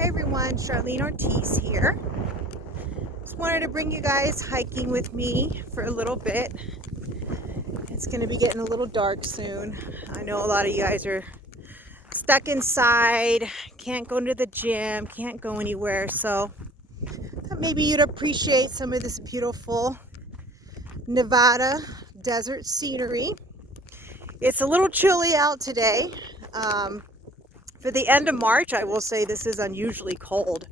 Hey everyone, Charlene Ortiz here. Just wanted to bring you guys hiking with me for a little bit. It's going to be getting a little dark soon. I know a lot of you guys are stuck inside, can't go to the gym, can't go anywhere, so maybe you'd appreciate some of this beautiful Nevada desert scenery. It's a little chilly out today. For the end of March, I will say this is unusually cold.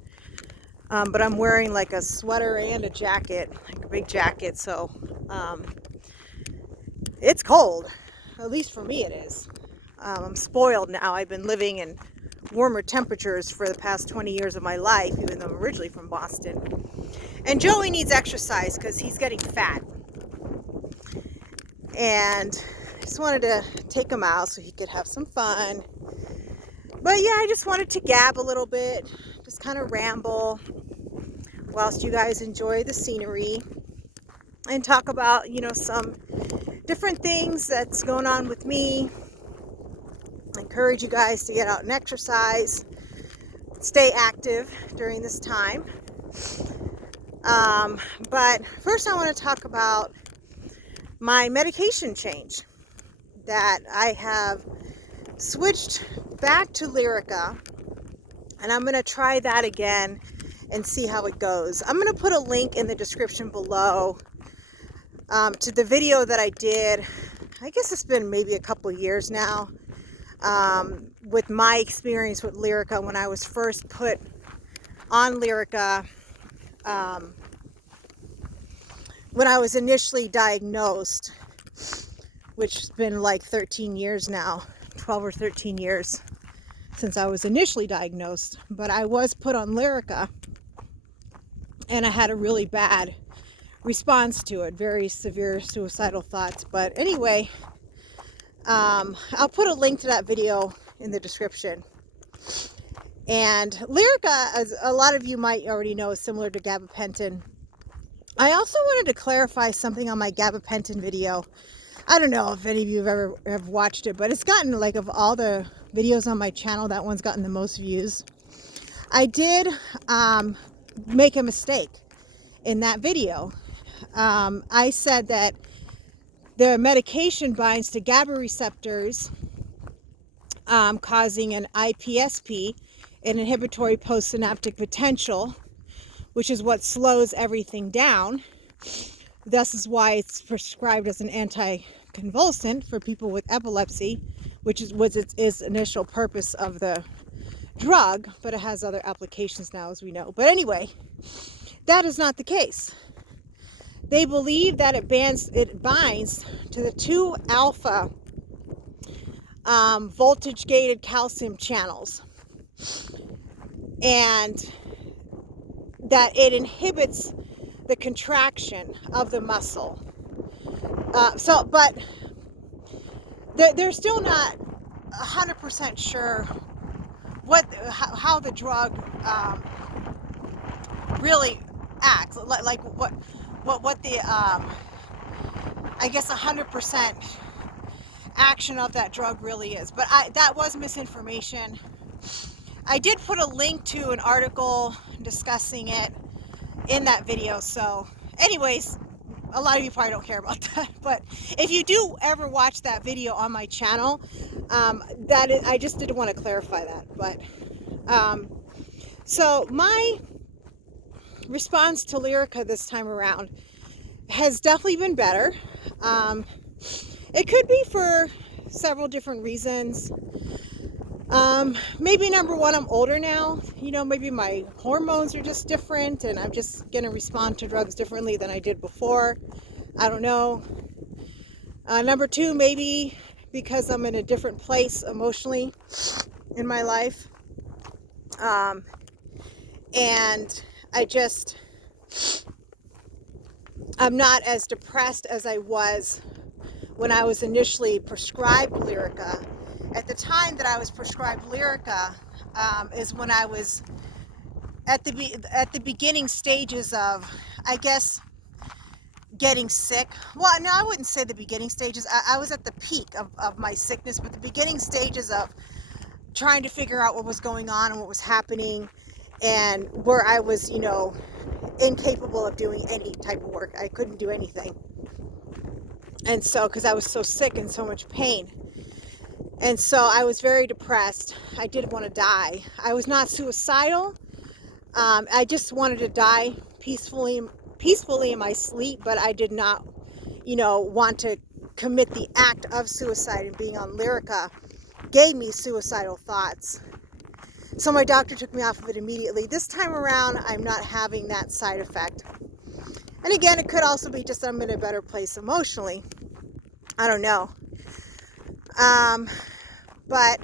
But I'm wearing like a sweater and a jacket, like a big jacket, so it's cold. At least for me it is. I'm spoiled now. I've been living in warmer temperatures for the past 20 years of my life, even though I'm originally from Boston. And Joey needs exercise because he's getting fat. And I just wanted to take him out so he could have some fun. But yeah, I just wanted to gab a little bit, just kind of ramble whilst you guys enjoy the scenery and talk about, some different things that's going on with me. I encourage you guys to get out and exercise, stay active during this time. But first I want to talk about my medication change, that I have switched back to Lyrica, and I'm going to try that again and see how it goes. I'm going to put a link in the description below to the video that I did. I guess it's been maybe a couple years now, with my experience with Lyrica when I was first put on Lyrica, when I was initially diagnosed, which has been like 13 years now, 12 or 13 years since I was initially diagnosed. But I was put on Lyrica, and I had a really bad response to it, very severe suicidal thoughts. But anyway, I'll put a link to that video in the description. And Lyrica, as a lot of you might already know, is similar to gabapentin. I also wanted to clarify something on my gabapentin video. I don't know if any of you have watched it, but it's gotten, like, of all the videos on my channel, that one's gotten the most views. I did make a mistake in that video. I said that the medication binds to GABA receptors, causing an IPSP, an inhibitory postsynaptic potential, which is what slows everything down. This is why it's prescribed as an anticonvulsant for people with epilepsy, which was its initial purpose of the drug, but it has other applications now, as we know. But anyway, that is not the case. They believe that it binds to the 2-alpha voltage-gated calcium channels, and that it inhibits the contraction of the muscle. But they're still not 100% sure how the drug really acts. Like what the I guess 100% action of that drug really is. But that was misinformation. I did put a link to an article discussing it in that video. So anyways, a lot of you probably don't care about that, but if you do ever watch that video on my channel, I just didn't want to clarify that. But so my response to Lyrica this time around has definitely been better. It could be for several different reasons. Maybe number one, I'm older now. Maybe my hormones are just different, and I'm just going to respond to drugs differently than I did before. I don't know. Number two, maybe because I'm in a different place emotionally in my life. And I'm not as depressed as I was when I was initially prescribed Lyrica. At the time that I was prescribed Lyrica, is when I was at the beginning stages of, I guess, getting sick. Well, no, I wouldn't say the beginning stages. I was at the peak of my sickness, but the beginning stages of trying to figure out what was going on and what was happening. and where I was, incapable of doing any type of work. I couldn't do anything. And so, because I was so sick and so much pain. And so I was very depressed. I did want to die. I was not suicidal. I just wanted to die peacefully in my sleep, but I did not, want to commit the act of suicide. And being on Lyrica gave me suicidal thoughts. So my doctor took me off of it immediately. This time around, I'm not having that side effect. And again, it could also be just I'm in a better place emotionally. I don't know. But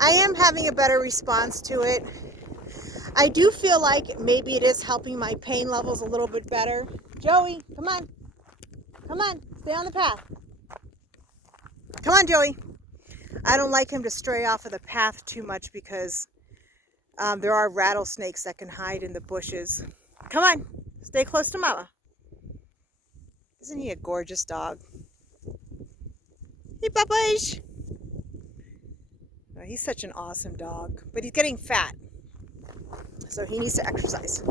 I am having a better response to it. I do feel like maybe it is helping my pain levels a little bit better. Joey, come on. Come on, stay on the path. Come on, Joey. I don't like him to stray off of the path too much because there are rattlesnakes that can hide in the bushes. Come on, stay close to Mama. Isn't he a gorgeous dog? Hey, Papash. Oh, he's such an awesome dog, but he's getting fat, so he needs to exercise.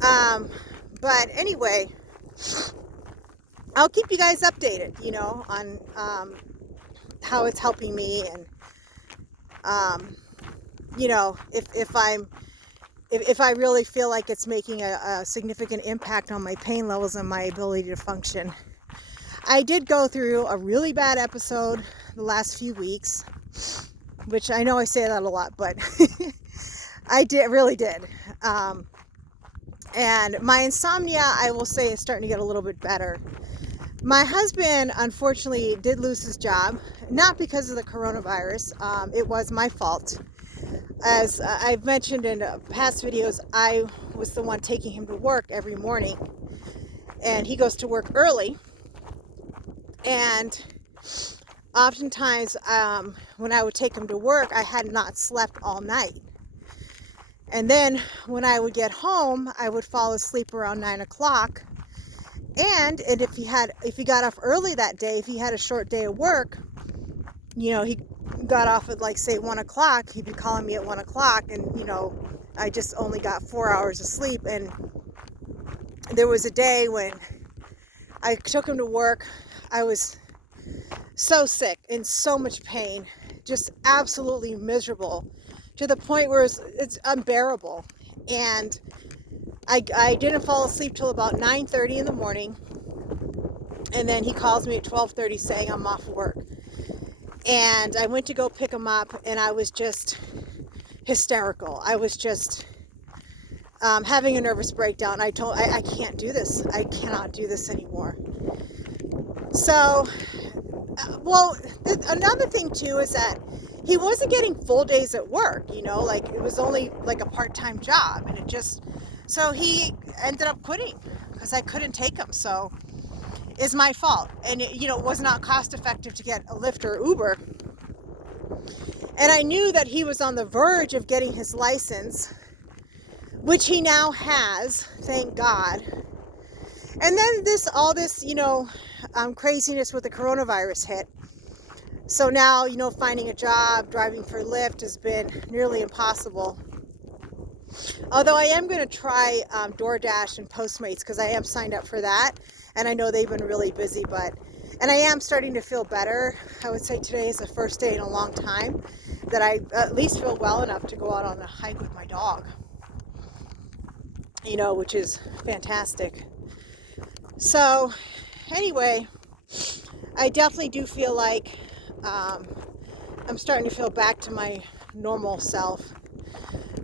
But anyway, I'll keep you guys updated, on how it's helping me, and if I really feel like it's making a significant impact on my pain levels and my ability to function. I did go through a really bad episode the last few weeks, which I know I say that a lot, but I really did. And my insomnia, I will say, is starting to get a little bit better. My husband, unfortunately, did lose his job, not because of the coronavirus. It was my fault. As I've mentioned in past videos, I was the one taking him to work every morning, and he goes to work early. And oftentimes, when I would take him to work, I had not slept all night. And then when I would get home, I would fall asleep around 9 o'clock. And if he got off early that day, if he had a short day of work, he got off at say 1 o'clock, he'd be calling me at 1 o'clock, and I just only got 4 hours of sleep. And there was a day when I took him to work. I was so sick, in so much pain, just absolutely miserable, to the point where it's unbearable. And I didn't fall asleep till about 9:30 in the morning, and then he calls me at 12:30 saying I'm off work. And I went to go pick him up, and I was just hysterical. I was just having a nervous breakdown. I can't do this. I cannot do this anymore. So, another thing too is that he wasn't getting full days at work, it was only like a part-time job, and so he ended up quitting because I couldn't take him. So it's my fault. And it was not cost effective to get a Lyft or Uber. And I knew that he was on the verge of getting his license, which he now has, thank God. And then all this craziness with the coronavirus hit. So now, finding a job, driving for Lyft has been nearly impossible. Although I am going to try DoorDash and Postmates, because I am signed up for that. And I know they've been really busy, and I am starting to feel better. I would say today is the first day in a long time that I at least feel well enough to go out on a hike with my dog, which is fantastic. So anyway, I definitely do feel like I'm starting to feel back to my normal self,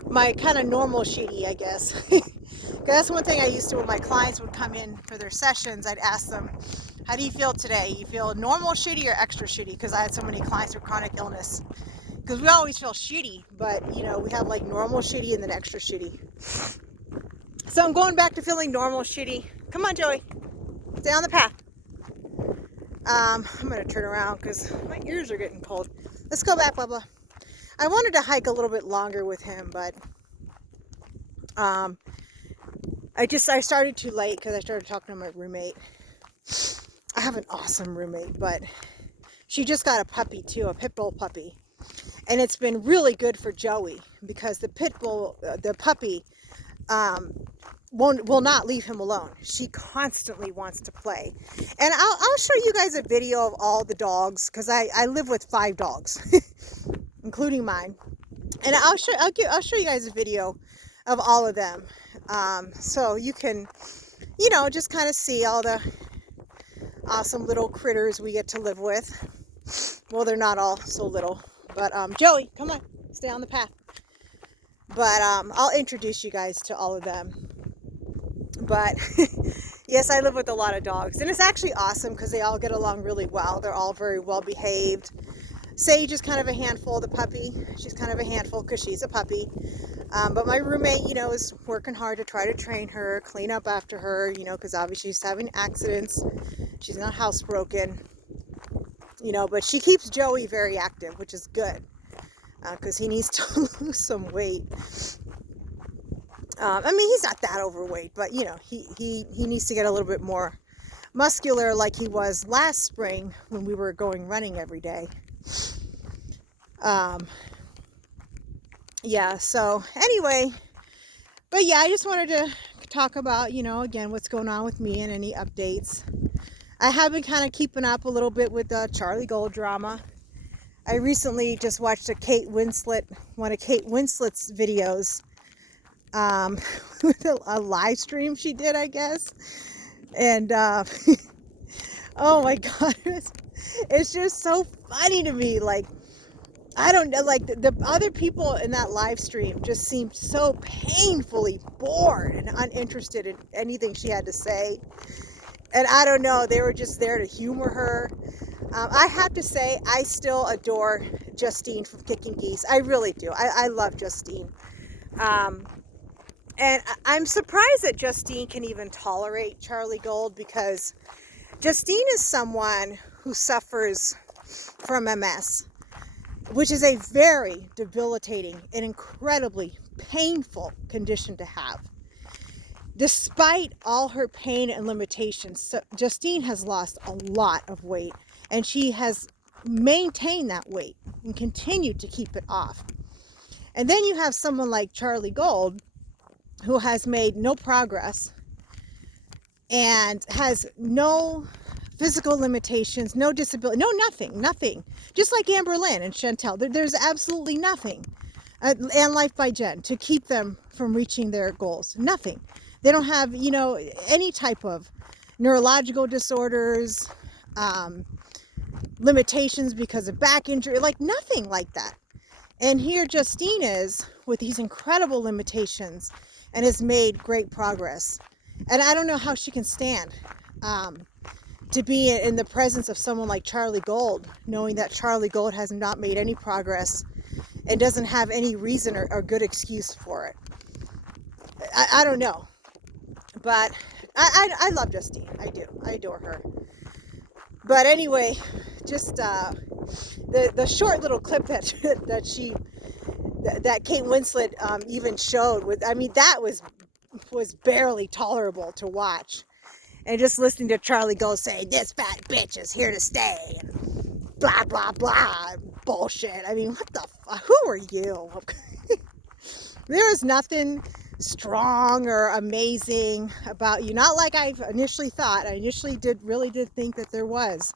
my kind of normal shitty, I guess. Because that's one thing I used to, when my clients would come in for their sessions, I'd ask them, how do you feel today? You feel normal shitty or extra shitty? Because I had so many clients with chronic illness. Because we always feel shitty, but we have like normal shitty and then extra shitty. So I'm going back to feeling normal shitty. Come on, Joey. Stay on the path. I'm going to turn around because my ears are getting cold. Let's go back, Bubba. I wanted to hike a little bit longer with him, but I started too late because I started talking to my roommate. I have an awesome roommate, but she just got a puppy too, a pit bull puppy. And it's been really good for Joey because the pit bull, the puppy, will not leave him alone. She constantly wants to play. And I'll show you guys a video of all the dogs, because I live with 5 dogs, including mine. And I'll show you guys a video of all of them, so you can, just kind of see all the awesome little critters we get to live with. Well, they're not all so little, but Joey, come on, stay on the path. But I'll introduce you guys to all of them. But yes, I live with a lot of dogs, and it's actually awesome because they all get along really well. They're all very well behaved. Sage is kind of a handful, the puppy. She's kind of a handful because she's a puppy. But my roommate, is working hard to try to train her, clean up after her, because obviously she's having accidents. She's not housebroken, but she keeps Joey very active, which is good, because he needs to lose some weight. He's not that overweight, but, he needs to get a little bit more muscular like he was last spring when we were going running every day. Yeah, so anyway, but yeah, I just wanted to talk about, again, what's going on with me and any updates. I have been kind of keeping up a little bit with the Charlie Gold drama. I recently just watched one of Kate Winslet's videos, with a live stream she did, I guess. And, oh my God, it's just so funny to me. Like, I don't know, like the other people in that live stream just seemed so painfully bored and uninterested in anything she had to say. And I don't know, they were just there to humor her. I have to say, I still adore Justine from Kicking Geese. I really do. I love Justine. And I'm surprised that Justine can even tolerate Charlie Gold, because Justine is someone who suffers from MS, which is a very debilitating and incredibly painful condition to have. Despite all her pain and limitations, Justine has lost a lot of weight, and she has maintained that weight and continued to keep it off. And then you have someone like Charlie Gold, who has made no progress and has no physical limitations, no disability, no nothing. Just like Amber Lynn and Chantel, there's absolutely nothing, and Life by Jen, to keep them from reaching their goals. Nothing. They don't have, any type of neurological disorders, limitations because of back injury, like nothing like that. And here Justine is with these incredible limitations and has made great progress. And I don't know how she can stand to be in the presence of someone like Charlie Gold, knowing that Charlie Gold has not made any progress and doesn't have any reason or good excuse for it. I don't know. But I love Justine. I do. I adore her. But anyway, just the short little clip that Kate Winslet even showed, that was barely tolerable to watch. And just listening to Charlie Gold say, "This fat bitch is here to stay," and blah blah blah bullshit. What the fuck? Who are you? There is nothing strong or amazing about you. Not like I initially thought. I initially really did think that there was.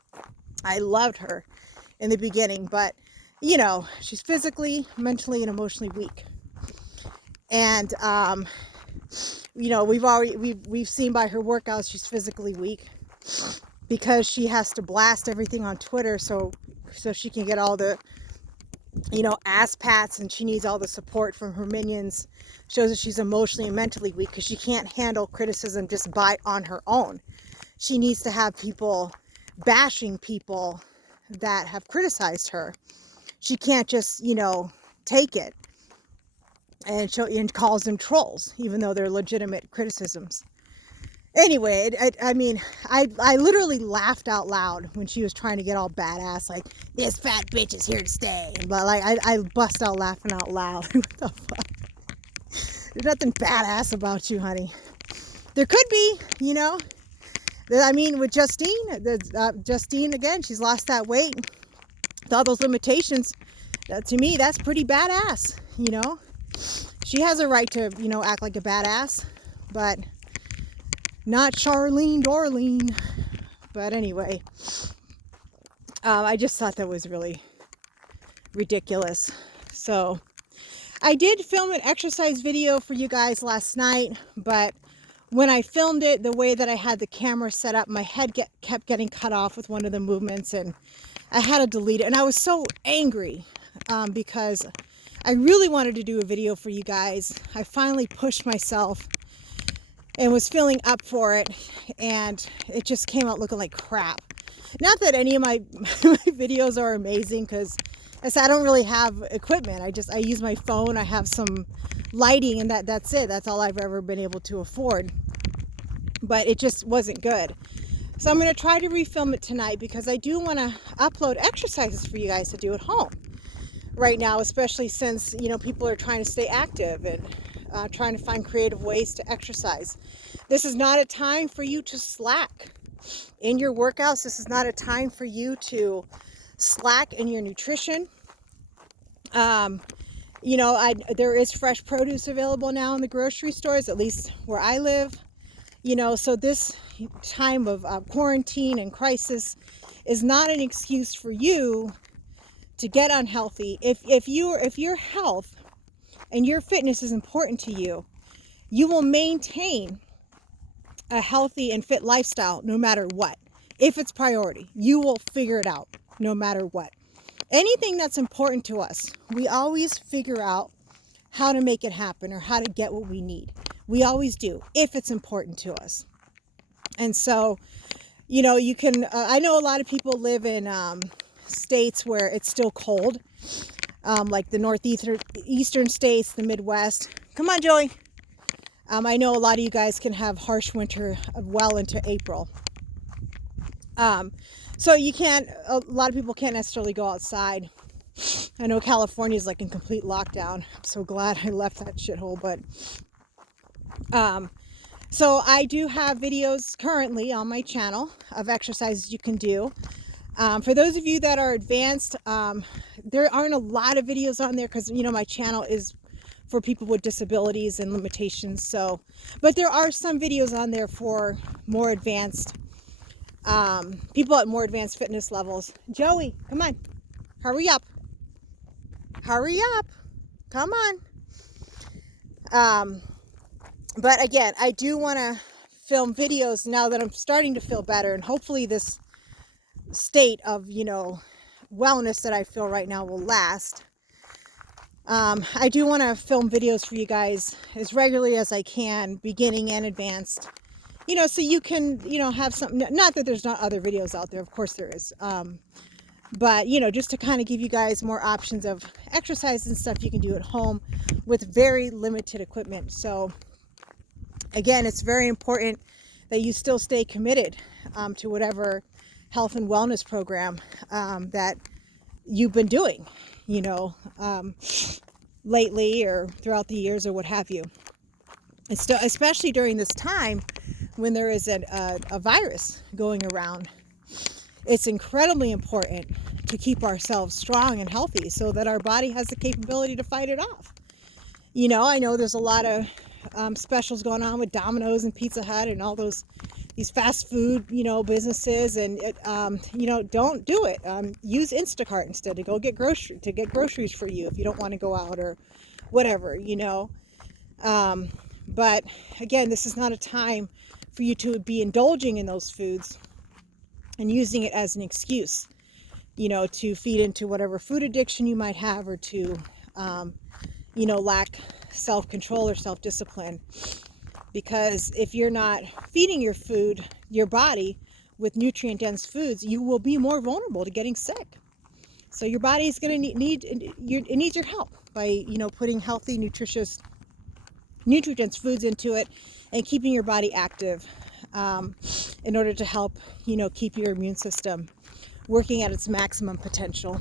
I loved her in the beginning, but she's physically, mentally, and emotionally weak. And we've seen by her workouts she's physically weak, because she has to blast everything on Twitter so she can get all the ass pats, and she needs all the support from her minions. Shows that she's emotionally and mentally weak because she can't handle criticism just on her own. She needs to have people bashing people that have criticized her. She can't just take it and calls them trolls, even though they're legitimate criticisms. Anyway, I literally laughed out loud when she was trying to get all badass, like, "This fat bitch is here to stay." But I bust out laughing out loud. What the fuck? There's nothing badass about you, honey. There could be, with Justine, Justine again, she's lost that weight with all those limitations. To me, that's pretty badass, you know. She has a right to, you know, act like a badass, but not Charlene Dorleen. But anyway, I just thought that was really ridiculous. So I did film an exercise video for you guys last night, but when I filmed it, the way that I had the camera set up, my head kept getting cut off with one of the movements, and I had to delete it. And I was so angry because I really wanted to do a video for you guys. I finally pushed myself and was feeling up for it, and it just came out looking like crap. Not that any of my videos are amazing, because I said I don't really have equipment. I use my phone. I have some lighting, and that's it. That's all I've ever been able to afford. But it just wasn't good. So I'm going to try to refilm it tonight, because I do want to upload exercises for you guys to do at home right now, especially since, you know, people are trying to stay active and trying to find creative ways to exercise. This is not a time for you to slack in your workouts. This is not a time for you to slack in your nutrition. You know, there is fresh produce available now in the grocery stores, at least where I live. You know, so this time of quarantine and crisis is not an excuse for you to get unhealthy. If your health and your fitness is important to you, you will maintain a healthy and fit lifestyle no matter what. If it's priority, you will figure it out no matter what. Anything that's important to us, we always figure out how to make it happen or how to get what we need. We always do, if it's important to us. And so, you know, you can, I know a lot of people live in states where it's still cold, like the northeastern states, the Midwest. Come on, Joey. I know a lot of you guys can have harsh winter well into April. So you can't, a lot of people can't necessarily go outside. I know California is like in complete lockdown. I'm so glad I left that shithole, but so I do have videos currently on my channel of exercises you can do. For those of you that are advanced, there aren't a lot of videos on there because, you know, my channel is for people with disabilities and limitations. So, but there are some videos on there for more advanced, people at more advanced fitness levels. Joey, come on, hurry up. Hurry up. Come on. But again, I do want to film videos now that I'm starting to feel better, and hopefully this state of, you know, wellness that I feel right now will last. I do want to film videos for you guys as regularly as I can, beginning and advanced, you know, so you can, you know, have something, not that there's not other videos out there, of course there is, but, you know, just to kind of give you guys more options of exercise and stuff you can do at home with very limited equipment. So again, it's very important that you still stay committed to whatever health and wellness program that you've been doing, you know, lately or throughout the years or what have you. And still, especially during this time when there is a virus going around, it's incredibly important to keep ourselves strong and healthy so that our body has the capability to fight it off. You know, I know there's a lot of specials going on with Domino's and Pizza Hut and all these fast food, you know, businesses, and you know, don't do it. Use Instacart instead to go get groceries for you if you don't want to go out or whatever, you know. But again, this is not a time for you to be indulging in those foods and using it as an excuse, you know, to feed into whatever food addiction you might have, or to you know, lack self-control or self-discipline. Because if you're not feeding your body with nutrient-dense foods, you will be more vulnerable to getting sick. So your body is going to it needs your help by, you know, putting healthy, nutritious, nutrient-dense foods into it and keeping your body active in order to help, you know, keep your immune system working at its maximum potential.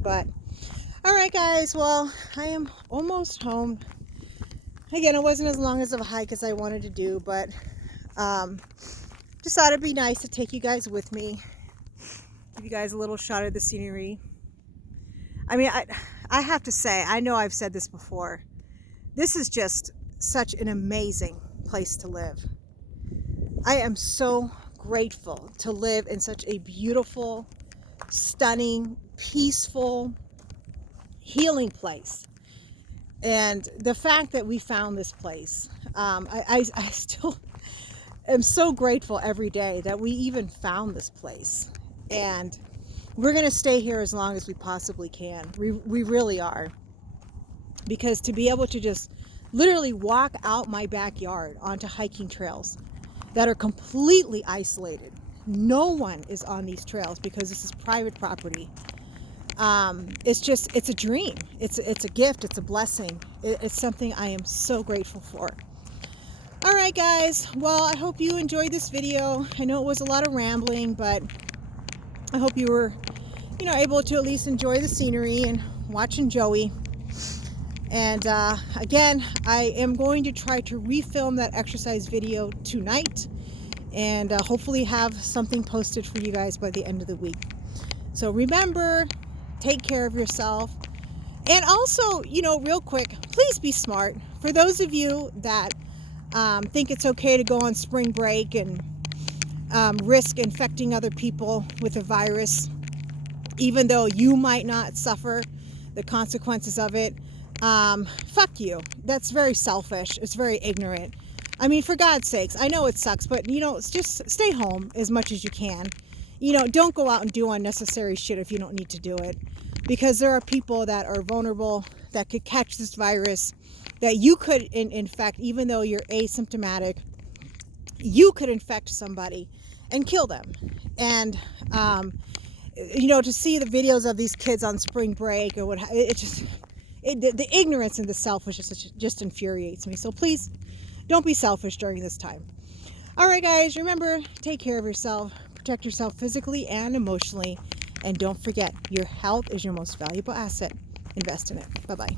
But all right, guys, well, I am almost home. Again, it wasn't as long as of a hike as I wanted to do, but just thought it'd be nice to take you guys with me, give you guys a little shot of the scenery. I mean, I have to say, I know I've said this before, this is just such an amazing place to live. I am so grateful to live in such a beautiful, stunning, peaceful, healing place. And the fact that we found this place, I still am so grateful every day that we even found this place. And we're going to stay here as long as we possibly can. We really are. Because to be able to just literally walk out my backyard onto hiking trails that are completely isolated. No one is on these trails because this is private property. It's a dream. It's a gift. It's a blessing. It's something I am so grateful for. All right, guys. Well, I hope you enjoyed this video. I know it was a lot of rambling, but I hope you were, able to at least enjoy the scenery and watching Joey. And again, I am going to try to refilm that exercise video tonight and hopefully have something posted for you guys by the end of the week. So remember, take care of yourself. And also, real quick, please be smart. For those of you that think it's okay to go on spring break and risk infecting other people with a virus, even though you might not suffer the consequences of it, fuck you. That's very selfish. It's very ignorant. I mean, for God's sakes, I know it sucks, but just stay home as much as you can. Don't go out and do unnecessary shit if you don't need to do it, because there are people that are vulnerable that could catch this virus that you could infect. Even though you're asymptomatic, you could infect somebody and kill them. And to see the videos of these kids on spring break or what, the ignorance and the selfishness just infuriates me. So please don't be selfish during this time. All right, guys, remember, take care of yourself, protect yourself physically and emotionally, and don't forget, your health is your most valuable asset. Invest in it. Bye-bye.